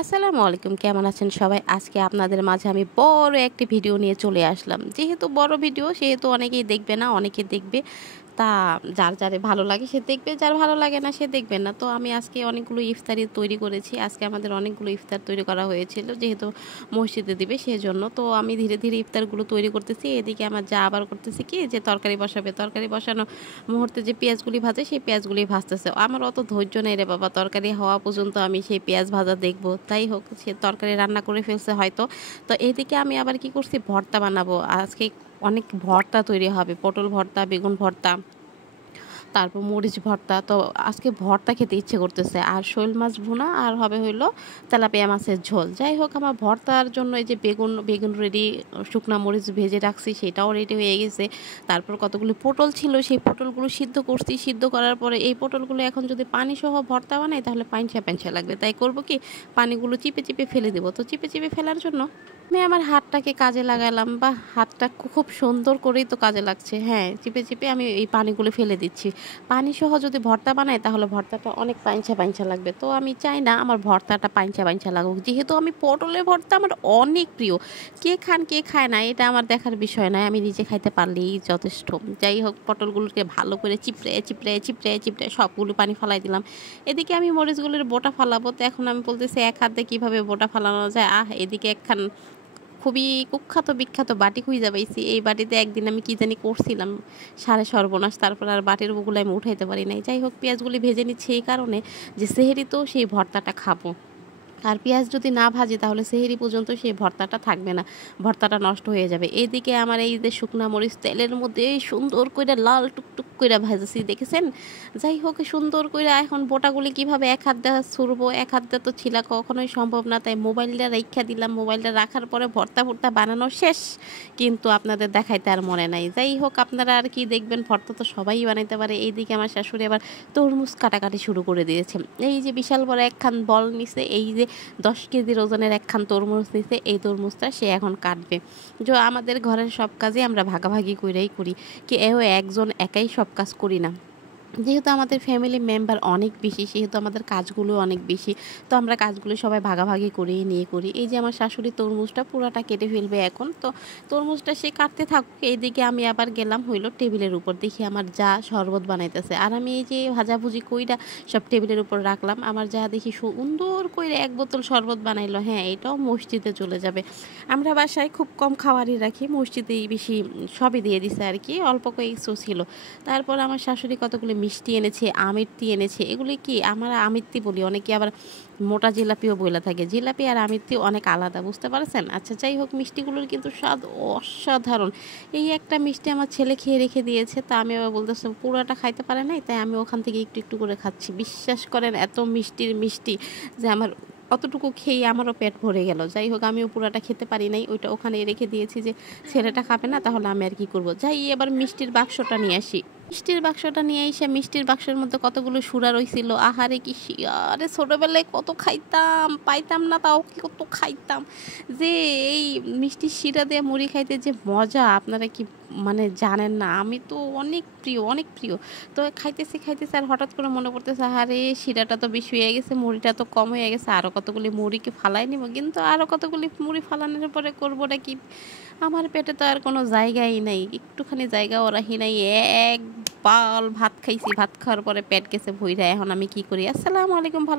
আসসালামু আলাইকুম, কেমন আছেন সবাই? আজকে আপনাদের মাঝে আমি বড় একটি ভিডিও নিয়ে চলে আসলাম। যেহেতু বড় ভিডিও সেহেতু অনেকেই দেখবে না, অনেকে দেখবে। তা যার ভালো লাগে সে দেখবে, যার ভালো লাগে না সে দেখবে না। তো আমি আজকে অনেকগুলো ইফতারি তৈরি করেছি। আজকে আমাদের অনেকগুলো ইফতার তৈরি করা হয়েছিল, যেহেতু মসজিদে দিবে সেজন্য। তো আমি ধীরে ধীরে ইফতারগুলো তৈরি করতেছি। এদিকে আমার যা আবার করতেছে কি, যে তরকারি বসাবে। তরকারি বসানো মুহূর্তে যে পেঁয়াজগুলি ভাজে সেই পেঁয়াজগুলি ভাজতেছে। আমার অত ধৈর্য নেই রে বাবা, তরকারি হওয়া পর্যন্ত আমি সেই পেঁয়াজ ভাজা দেখবো। তাই হোক, সে তরকারি রান্না করে ফেলছে হয়তো। তো এইদিকে আমি আবার কি করছি, ভর্তা বানাবো আজকে। অনেক ভর্তা তৈরি হবে, পটল ভর্তা, বেগুন ভর্তা, তারপর মরিচ ভর্তা। তো আজকে ভর্তা খেতে ইচ্ছে করতেছে, আর শোল মাছ ভুনা, আর হবে হইলো তেলাপিয়া মাছের ঝোল। যাই হোক, আমার ভর্তার জন্য এই যে বেগুন বেগুন রেডি, শুকনা মরিচ ভেজে রাখছি সেটাও রেডি হয়ে গেছে। তারপর কতগুলো পটল ছিল, সেই পটলগুলো সিদ্ধ করছি। সিদ্ধ করার পরে এই পটলগুলো এখন যদি পানি সহ ভর্তা বানাই তাহলে পাঞ্চা পাঞ্চা লাগবে। তাই করব কি, পানিগুলো চিপে চিপে ফেলে দেবো। তো চিপে চিপে ফেলার জন্য আমি আমার হাতটাকে কাজে লাগালাম, বা হাতটা খুব সুন্দর করেই তো কাজে লাগছে। হ্যাঁ, চিপে চিপে আমি এই পানিগুলো ফেলে দিচ্ছি। পানি সহ যদি ভর্তা বানাই তাহলে ভর্তাটা অনেক পাইঞ্চা পাইঞ্চা লাগবে। তো আমি চাই না আমার ভর্তাটা পাইঞ্চা পাইঞ্চা লাগুক, যেহেতু আমি পটলের ভর্তা আমার অনেক প্রিয়। কে খান কে খায় না এটা আমার দেখার বিষয় নয়, আমি নিজে খাইতে পারলেই যথেষ্ট। যাই হোক, পটলগুলোকে ভালো করে চিপড়ে চিপড়ে চিপড়ে চিপড়ে সবগুলো পানি ফালাই দিলাম। এদিকে আমি মরিচগুলোর বোটা ফালাবো। তো এখন আমি বলতেছি এক হাতে কীভাবে বোটা ফালানো যায়। এদিকে একখান খুবই কুখ্যাত বিখ্যাত বাটি খুঁজে পাইছি। এই বাটিতে একদিন আমি কি জানি করছিলাম, সারে সর্বনাশ। তারপর আর বাটির ওগুলো আমি উঠাইতে পারি নাই। যাই হোক, পেঁয়াজগুলি ভেজে নিচ্ছি এই কারণে যে সেহেরি তো সেই ভর্তাটা খাবো। আর পেঁয়াজ যদি না ভাজি তাহলে সেহেরি পর্যন্ত সেই ভর্তাটা থাকবে না, ভর্তাটা নষ্ট হয়ে যাবে। এইদিকে আমার এই যে শুকনা মরিচ তেলের মধ্যে সুন্দর করে লাল টুকটুক করে ভাজছি, দেখেছেন? যাই হোক, সুন্দর করে এখন বোটাগুলি কিভাবে এক হাত দিয়ে ছুড়বো, এক হাত দিয়ে তো ছিলা কখনোই সম্ভব না। তাই মোবাইলটা রেখা দিলাম। মোবাইলটা রাখার পরে ভর্তা ভর্তা বানানো শেষ, কিন্তু আপনাদের দেখাইতে আর মনে নাই। যাই হোক, আপনারা আর কি দেখবেন, ভর্তা তো সবাই বানাইতে পারে। এইদিকে আমার শাশুড়ি আবার তরমুজ কাটাকাটি শুরু করে দিয়েছে। এই যে বিশাল বড় একখান বল নিছে, এই যে 10 কেজির ওজনের একখান তরমুজ নিছে, এই তরমুজটা সে এখন কাটবে। যে আমাদের ঘরের সব কাজই আমরা ভাগাভাগি করেই করি, কি এও একজন একাই সব কাজ করি না। যেহেতু আমাদের ফ্যামিলি মেম্বার অনেক বেশি, সেহেতু আমাদের কাজগুলো অনেক বেশি। তো আমরা কাজগুলো সবাই ভাগাভাগি করেই নিয়ে করি। এই যে আমার শাশুড়ি তরমুজটা পুরাটা কেটে ফেলবে এখন। তো তরমুজটা সে কাটতে থাকুক, এইদিকে আমি আবার গেলাম হইলো টেবিলের উপর। দেখি আমার যা শরবত বানাইতেছে, আর আমি এই যে ভাজাভুজি কইরা সব টেবিলের উপর রাখলাম। আমার যা দেখি সুন্দর করে এক বোতল শরবত বানাইলো। হ্যাঁ, এটাও মসজিদে চলে যাবে। আমরা বাসায় খুব কম খাবারই রাখি, মসজিদেই বেশি সবই দিয়ে দিছে আর কি, অল্প কয়েকশো ছিল। তারপর আমার শাশুড়ি কতগুলো মিষ্টি এনেছে, আমিত্তি এনেছে। এগুলি কি আমরা আমিত্তি বলি, অনেকে আবার মোটা জিলাপিও বইলা থাকে। জিলাপি আর আমিত্তি অনেক আলাদা, বুঝতে পারছেন? আচ্ছা, যাই হোক, মিষ্টিগুলোর কিন্তু স্বাদ অসাধারণ। এই একটা মিষ্টি আমার ছেলে খেয়ে রেখে দিয়েছে, তা আমি আবার বলতেছি পুরোটা খাইতে পারে নাই, তাই আমি ওখান থেকে একটু একটু করে খাচ্ছি। বিশ্বাস করেন, এত মিষ্টির মিষ্টি যে আমার অতটুকু খেয়ে আমারও পেট ভরে গেল। যাই হোক, আমিও পুরাটা খেতে পারি নাই, ওইটা ওখানে রেখে দিয়েছি যে ছেলেটা খাবে না, তাহলে আমি আর কি করবো। যাই, এবার মিষ্টির বাক্সটা নিয়ে আসি। মিষ্টির বাক্সটা নিয়ে এসে মিষ্টির বাক্সের মধ্যে কতগুলো সুরা রইছিল। আহারে কি আরে ছোটবেলায় কত খাইতাম, পাইতাম না তাও কত খাইতাম। যে এই মিষ্টির শিরা দিয়ে মুড়ি খাইতে যে মজা, আপনারা কি মানে জানেন না। আমি তো অনেক প্রিয়, অনেক প্রিয়। তো খাইতেছি খাইতেছি আর হঠাৎ করে মনে পড়তেছে, আরে শিরাটা তো বেশি হয়ে গেছে, মুড়িটা তো কম হয়ে গেছে, আরও কতগুলি মুড়িকে ফালাই নিব। কিন্তু আরও কতগুলি মুড়ি ফালানোর পরে করবোটা কি, আমার পেটে তো আর কোনো জায়গাই নাই, একটুখানি জায়গাও রাখি নাই। এক বাল ভাত খাইছি, ভাত খাওয়ার পরে পেট গেছে ভইরা। এখন আমি কি করি? আসসালামু আলাইকুম, ভালো